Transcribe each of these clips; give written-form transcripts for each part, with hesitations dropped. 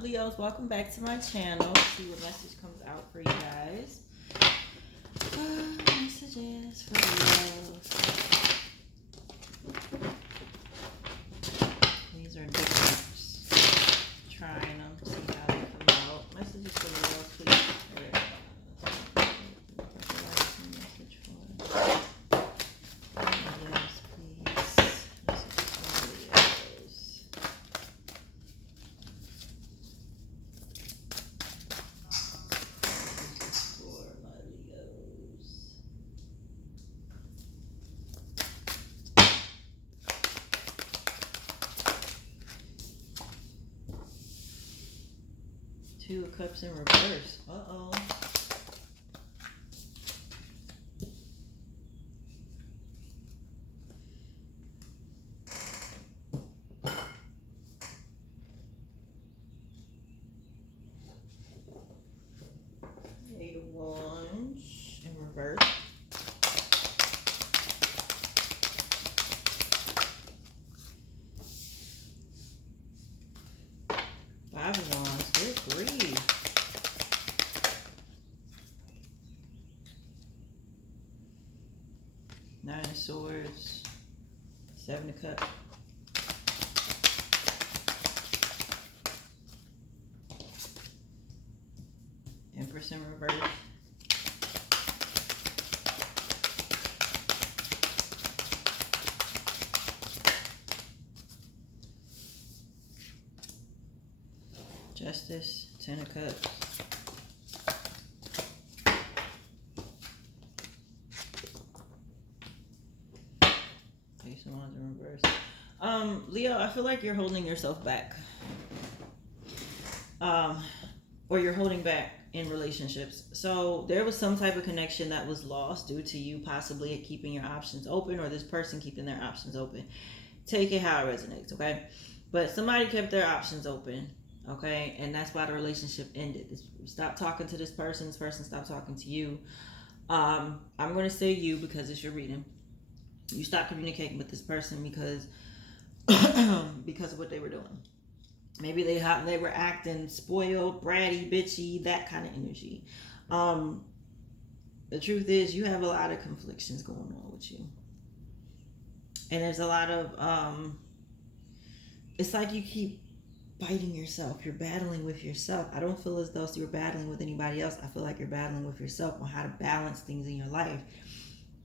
Leos, welcome back to my channel. Let's see what message comes out for you guys. Messages for Leos. These are different. Trying them, see how they come out. Messages for Leos, please. Message for Leos, please. Messages for Leos. For my Leos. Two of Cups in reverse. Uh-oh. Eight of Wands in reverse. Five of Wands. Good grief. Nine of Swords. Seven of Cups. Empress in reverse. Justice. Ten of Cups. Ace of Wands in reverse. Leo, I feel like you're holding yourself back. Or you're holding back in relationships. So there was some type of connection that was lost due to you possibly keeping your options open, or this person keeping their options open. Take it how it resonates, okay? But somebody kept their options open, okay? And that's why the relationship ended. Stop talking to this person stopped talking to you. I'm going to say you because it's your reading. You stopped communicating with this person because of what they were doing. Maybe they were acting spoiled, bratty, bitchy, that kind of energy. The truth is, you have a lot of conflictions going on with you, and there's a lot of it's like you keep fighting yourself. You're battling with yourself. I don't feel as though you're battling with anybody else. I feel like you're battling with yourself on how to balance things in your life.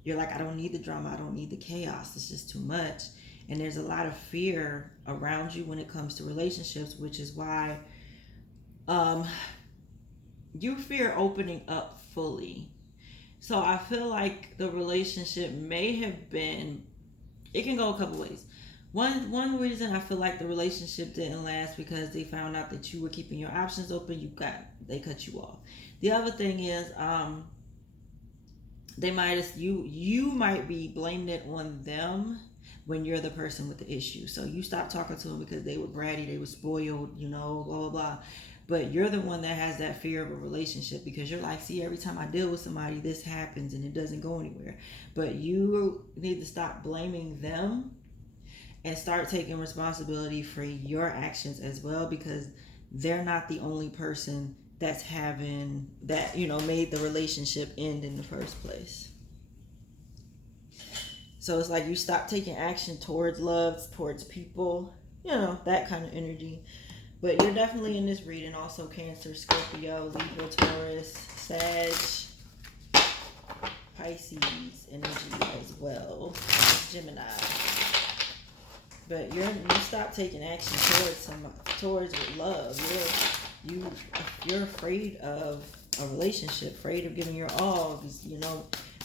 You're like, I don't need the drama. I don't need the chaos. It's just too much. And there's a lot of fear around you when it comes to relationships, which is why you fear opening up fully. So I feel like the relationship may have been, it can go a couple ways. One reason I feel like the relationship didn't last because they found out that you were keeping your options open, they cut you off. The other thing is, they might you might be blaming it on them when you're the person with the issue. So you stop talking to them because they were bratty, they were spoiled, blah blah blah. But you're the one that has that fear of a relationship because you're like, see, every time I deal with somebody, this happens and it doesn't go anywhere. But you need to stop blaming them and start taking responsibility for your actions as well, because they're not the only person that's having that, made the relationship end in the first place. So it's like you stop taking action towards love, towards people, that kind of energy. But you're definitely in this reading also Cancer, Scorpio, Libra, Taurus, Sag, Pisces energy as well, Gemini. But you stop taking action towards love. You're afraid of a relationship, afraid of giving your all.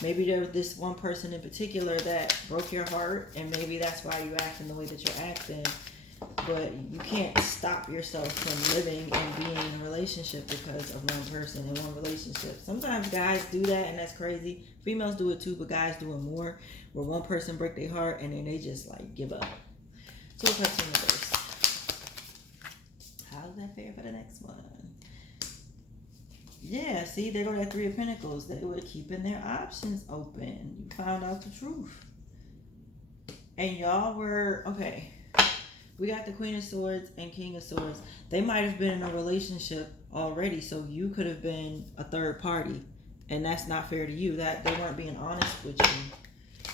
Maybe there's this one person in particular that broke your heart, and maybe that's why you're acting the way that you're acting. But you can't stop yourself from living and being in a relationship because of one person in one relationship. Sometimes guys do that, and that's crazy. Females do it too, but guys do it more, where one person break their heart and then they just like give up. Two of Cups in reverse. How's that fair for the next one? Yeah, see, there go that Three of Pentacles. They were keeping their options open. You found out the truth. And y'all were, okay. We got the Queen of Swords and King of Swords. They might have been in a relationship already, so you could have been a third party, and that's not fair to you. That they weren't being honest with you.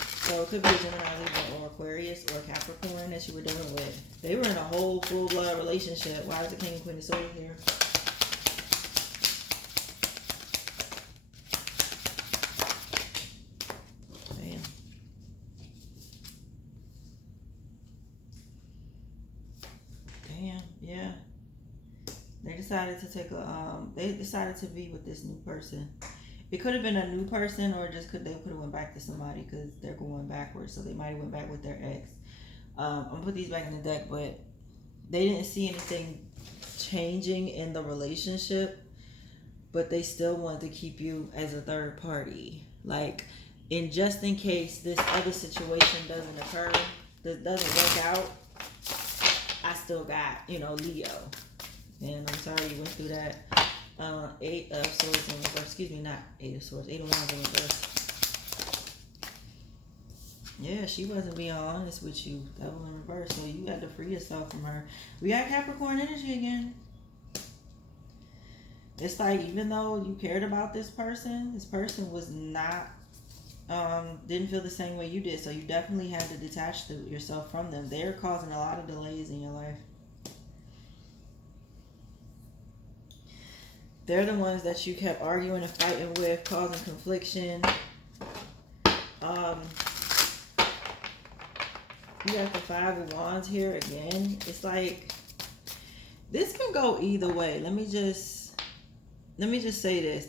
So it could be a Gemini, Libra, or Aquarius, or Capricorn that you were dealing with. They were in a whole full-blood relationship. Why is the King and Queen of Swords here? Damn. Damn, yeah. They decided to take a they decided to be with this new person. It could have been a new person, or just they could have went back to somebody because they're going backwards. So they might have went back with their ex. I'm gonna put these back in the deck, but they didn't see anything changing in the relationship, but they still wanted to keep you as a third party. Like, in just in case this other situation doesn't occur, that doesn't work out, I still got, Leo. And I'm sorry you went through that. Eight of Swords in reverse. Excuse me, not Eight of Swords. Eight of Wands in reverse. Yeah, she wasn't being honest with you. Devil in reverse. So you had to free yourself from her. We got Capricorn energy again. It's like, even though you cared about this person was not, didn't feel the same way you did. So you definitely had to detach yourself from them. They're causing a lot of delays in your life. They're the ones that you kept arguing and fighting with, causing confliction. You got the Five of Wands here again. It's like, this can go either way. Let me just say this.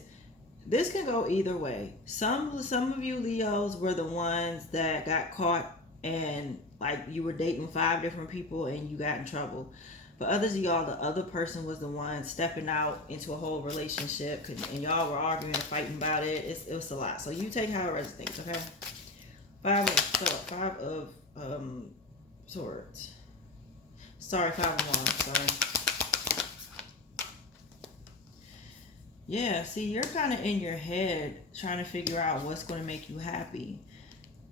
This can go either way. Some of you Leos were the ones that got caught, and like you were dating 5 different people and you got in trouble. But others of y'all, the other person was the one stepping out into a whole relationship, and y'all were arguing and fighting about it. It was a lot. So you take how it resonates, okay? Five of Swords. Sorry, Five of Wands. Sorry. Yeah, see, you're kind of in your head trying to figure out what's going to make you happy,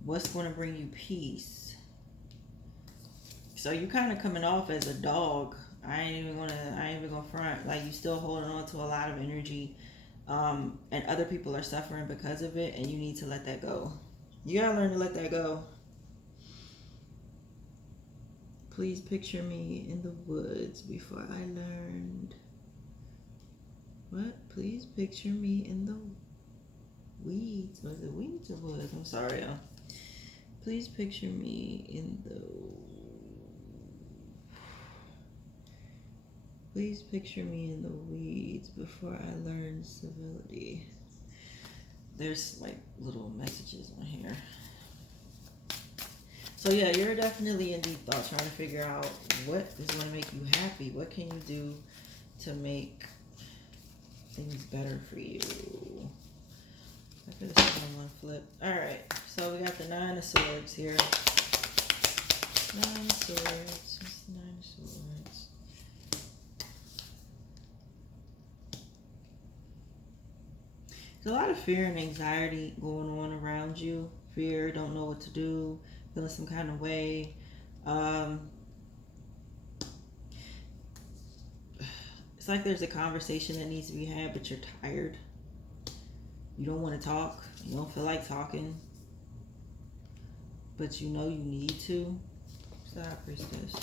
what's going to bring you peace. So you kind of coming off as a dog. I ain't even gonna front. Like, you still holding on to a lot of energy, and other people are suffering because of it, and you need to let that go. You gotta learn to let that go. Please picture me in the woods before I learned. What? Please picture me in the weeds. Was it weeds or woods? I'm sorry, y'all. Please picture me in the... Please picture me in the weeds before I learn civility. There's like little messages on here. So yeah, you're definitely in deep thought trying to figure out what is going to make you happy. What can you do to make things better for you? I could have said on one flip. Alright, so we got the Nine of Swords here. Nine of Swords. It's the Nine of Swords. There's a lot of fear and anxiety going on around you. Fear, don't know what to do, feeling some kind of way. It's like there's a conversation that needs to be had, but you're tired. You don't want to talk. You don't feel like talking. But you know you need to. Side Priestess.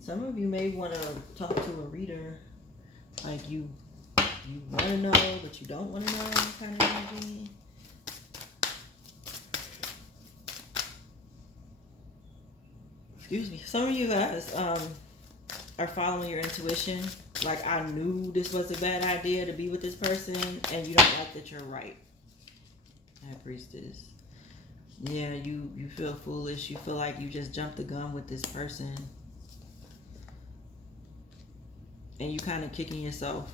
Some of you may want to talk to a reader. Like you want to know, but you don't want to know, kind of energy. Excuse me. Some of you guys are following your intuition. Like, I knew this was a bad idea to be with this person, and you don't like that you're right. High Priestess. Yeah, you feel foolish. You feel like you just jumped the gun with this person. And you kind of kicking yourself,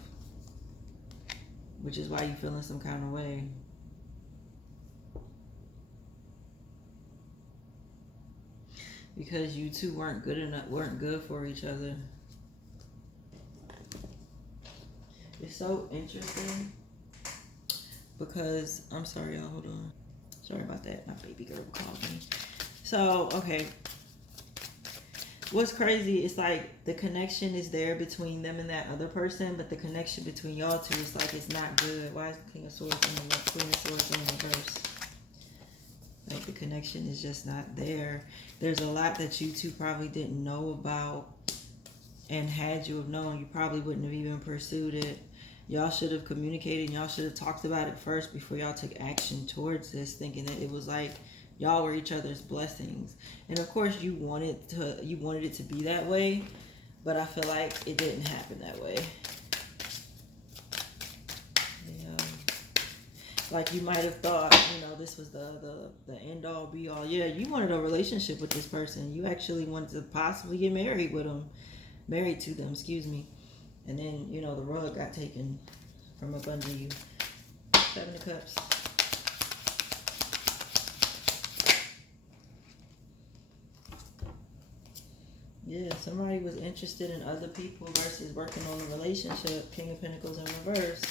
which is why you feeling some kind of way. Because you two weren't good for each other. It's so interesting because, I'm sorry y'all, hold on. Sorry about that, my baby girl called me. So, okay. What's crazy is like the connection is there between them and that other person, but the connection between y'all two is like it's not good. Why is the King of Swords in the Queen of Swords in reverse? Like the connection is just not there. There's a lot that you two probably didn't know about, and had you have known, you probably wouldn't have even pursued it. Y'all should have communicated, and y'all should have talked about it first before y'all took action towards this, thinking that it was like y'all were each other's blessings. And of course you wanted it to be that way, but I feel like it didn't happen that way. Yeah. Like you might have thought, this was the end all be all. Yeah, you wanted a relationship with this person. You actually wanted to possibly get married to them, excuse me. And then, the rug got taken from up under you. 7 of Cups. Yeah, somebody was interested in other people versus working on a relationship. King of Pentacles in reverse,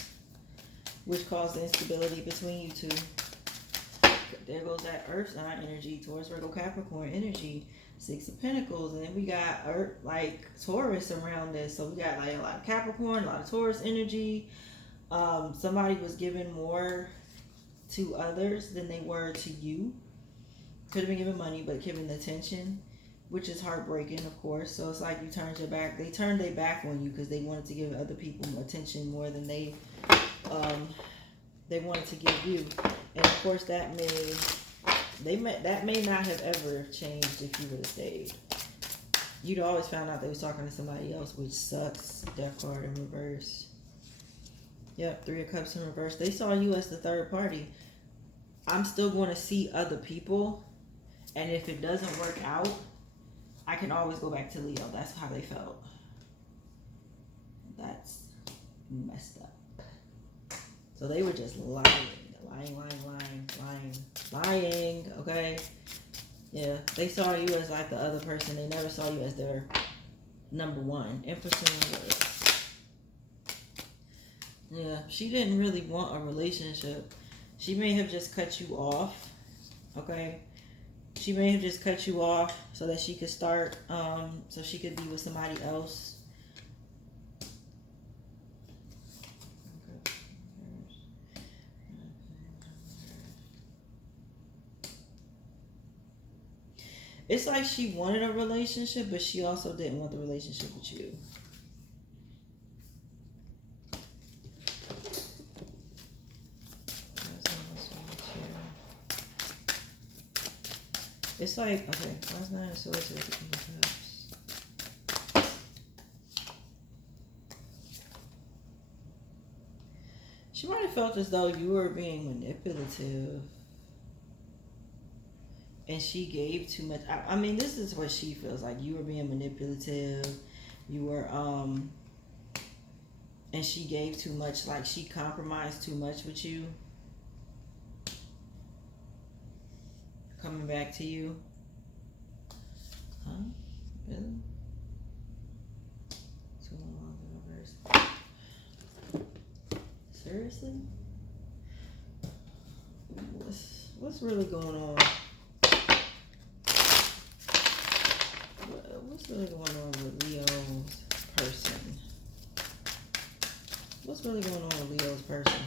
which caused the instability between you two. There goes that Earth sign energy towards Virgo Capricorn energy. 6 of Pentacles, and then we got Earth, like Taurus around this. So we got like a lot of Capricorn, a lot of Taurus energy. Somebody was giving more to others than they were to you. Could have been giving money, but giving attention, which is heartbreaking, of course. So it's like you turned your back. They turned their back on you because they wanted to give other people attention more than they wanted to give you. And of course, that may not have ever changed if you would have stayed. You'd always found out they was talking to somebody else, which sucks. Death card in reverse. Yep, 3 of Cups in reverse. They saw you as the third party. I'm still going to see other people, and if it doesn't work out, I can always go back to Leo. That's how they felt. That's messed up. So they were just lying, okay? Yeah, they saw you as like the other person. They never saw you as their number one. Empress in reverse. Yeah, she didn't really want a relationship. She may have just cut you off, okay? She may have just cut you off so that she could start, so she could be with somebody else. It's like she wanted a relationship, but she also didn't want the relationship with you. It's like, okay, last 9 of Swords is the King of Cups. She might have felt as though you were being manipulative. And she gave too much. I mean, this is what she feels like. You were being manipulative. You were, and she gave too much. Like, she compromised too much with you. Coming back to you. Huh? Really? Too long in reverse. Seriously? What's really going on? What's really going on with Leo's person? What's really going on with Leo's person?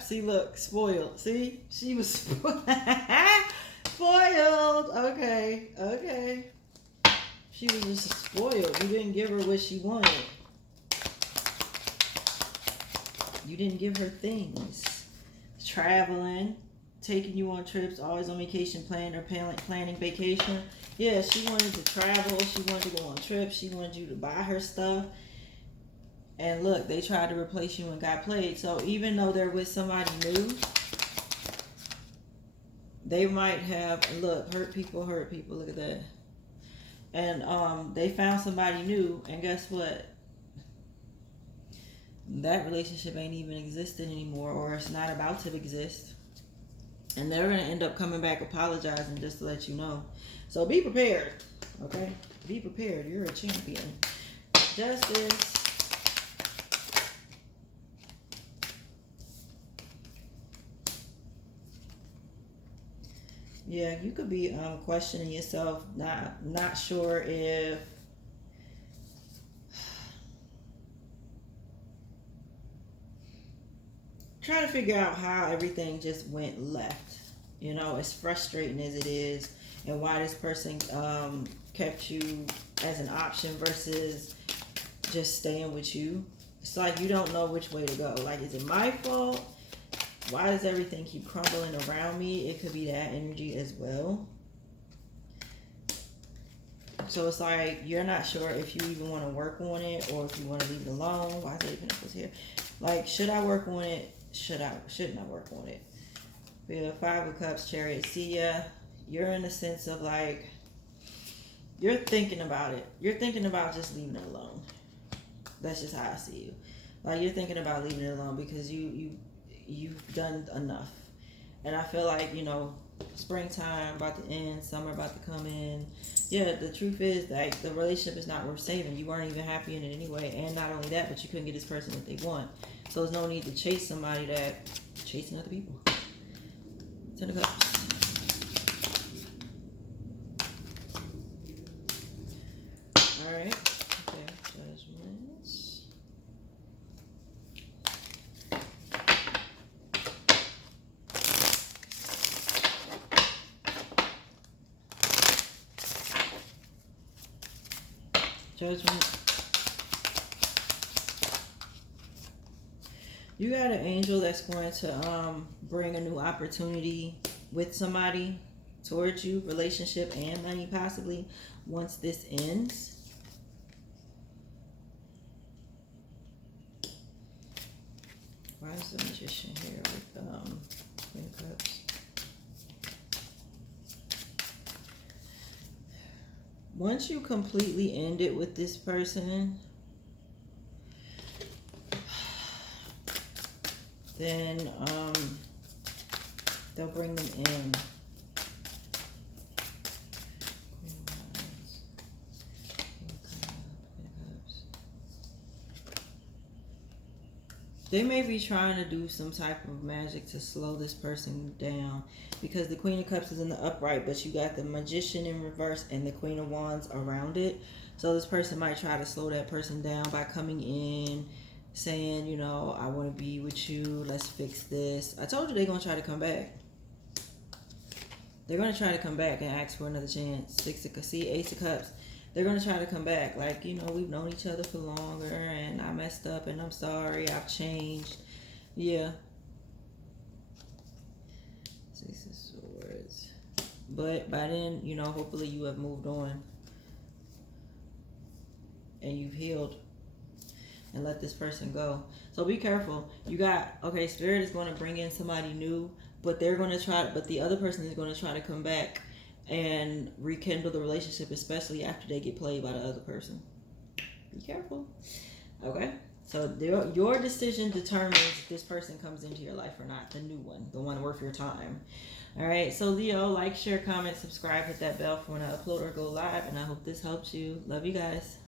See, look, spoiled. See? She was spoiled. Okay. She was just spoiled. You didn't give her what she wanted. You didn't give her things. Traveling, taking you on trips, always on vacation, planning vacation. Yeah, she wanted to travel. She wanted to go on trips. She wanted you to buy her stuff. And look, they tried to replace you and got played. So even though they're with somebody new, they might have, look, hurt people. Look at that. And they found somebody new, and guess what? That relationship ain't even existing anymore, or it's not about to exist. And they're going to end up coming back apologizing, just to let you know. So be prepared, okay? Be prepared. You're a champion. Justice. Yeah, you could be questioning yourself, not sure if trying to figure out how everything just went left. You know, as frustrating as it is, and why this person kept you as an option versus just staying with you. It's like you don't know which way to go. Like, is it my fault? Why does everything keep crumbling around me? It could be that energy as well. So it's like you're not sure if you even want to work on it or if you want to leave it alone. Why is it even was here? Like, should I work on it? Shouldn't I work on it? We have 5 of Cups, Chariot. See ya. You're in the sense of like you're thinking about it. You're thinking about just leaving it alone. That's just how I see you. Like, you're thinking about leaving it alone because you've done enough. And I feel like, you know, springtime about to end, summer about to come in. Yeah, the truth is, like, the relationship is not worth saving. You weren't even happy in it anyway. And not only that, but you couldn't get this person that they want. So there's no need to chase somebody that chasing other people. 10 of Cups. All right. Okay. Judgments. Judgment. You got an angel that's going to bring a new opportunity with somebody towards you, relationship and money possibly, once this ends. Why is the Magician here with Queen of Cups? Once you completely end it with this person, then they'll bring them in. They may be trying to do some type of magic to slow this person down, because the Queen of Cups is in the upright, but you got the Magician in reverse and the Queen of Wands around it. So this person might try to slow that person down by coming in, saying, you know, I want to be with you. Let's fix this. I told you they're going to try to come back. They're going to try to come back and ask for another chance. Ace of Cups. They're going to try to come back. Like, you know, we've known each other for longer and I messed up and I'm sorry. I've changed. Yeah. Six of Swords. But by then, you know, hopefully you have moved on. And you've healed. And let this person go. So be careful. You got, okay, Spirit is going to bring in somebody new. But they're going to try, but the other person is going to try to come back and rekindle the relationship, especially after they get played by the other person. Be careful. Okay? So your decision determines if this person comes into your life or not. The new one. The one worth your time. Alright, so Leo, like, share, comment, subscribe, hit that bell for when I upload or go live. And I hope this helps you. Love you guys.